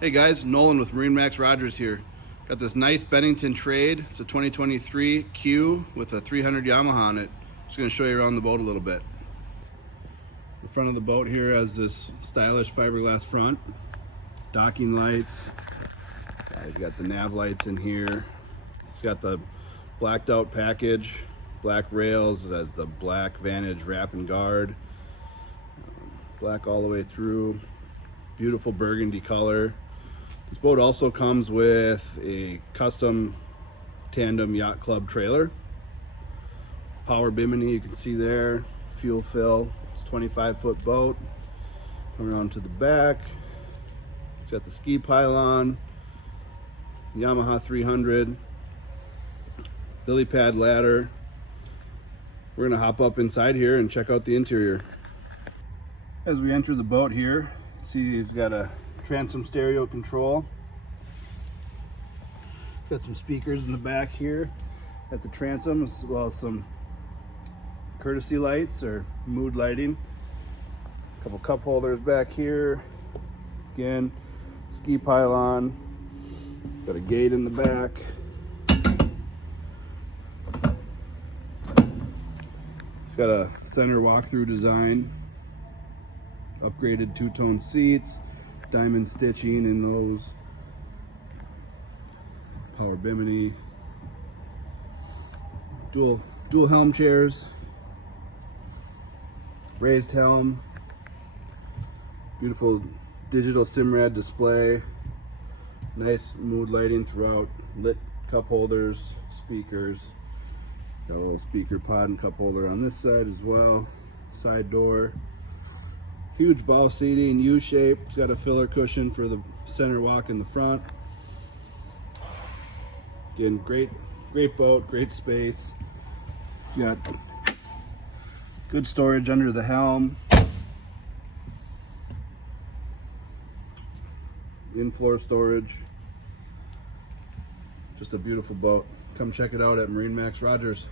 Hey guys, Nolan with MarineMax Rogers here. Got this nice Bennington trade. It's a 2023 Q with a 300 Yamaha on it. Just going to show you around the boat a little bit. The front of the boat here has this stylish fiberglass front, docking lights. You've got the nav lights in here. It's got the blacked out package, black rails. It has the black Vantage wrap and guard, black all the way through. Beautiful burgundy color. This boat also comes with a custom tandem yacht club trailer. Power bimini, you can see there. Fuel fill. It's a 25-foot boat. Come around to the back. It's got the ski pylon, Yamaha 300, lily pad ladder. We're gonna hop up inside here and check out the interior. As we enter the boat here, see it's got a transom stereo control. Got some speakers in the back here at the transom, as well as some courtesy lights or mood lighting. A couple cup holders back here. Again, ski pylon. Got a gate in the back. It's got a center walk-through design. Upgraded two-tone seats, diamond stitching in those, power bimini, dual helm chairs, raised helm, beautiful digital Simrad display, nice mood lighting throughout, lit cup holders, speakers, got a little speaker pod and cup holder on this side as well, side door. Huge bow seating, U-shape. It's got a filler cushion for the center walk in the front. Again, great boat, great space. You got good storage under the helm. In-floor storage. Just a beautiful boat. Come check it out at MarineMax Rogers.